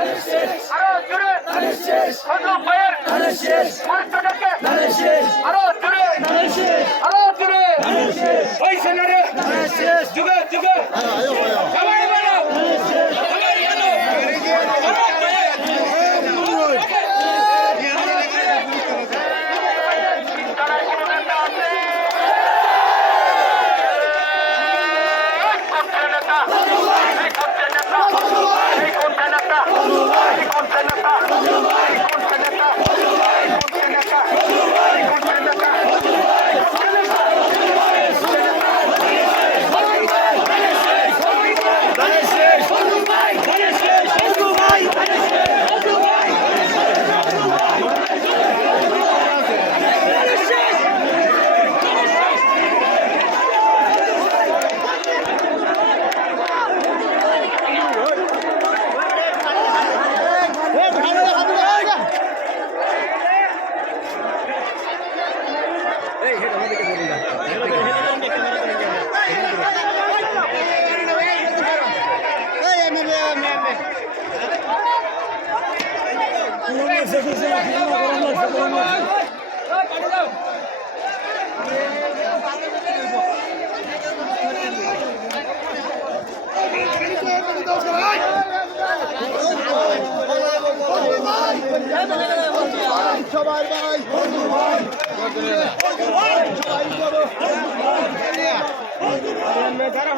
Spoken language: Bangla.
আরো জোরে ফজল ভাইয়ের মুর্তজাকে আরো জোরে আরো জোরে হইছে না রে যুগে যুগে সবাই বলো সবাই বলো সবাই ভাই যারা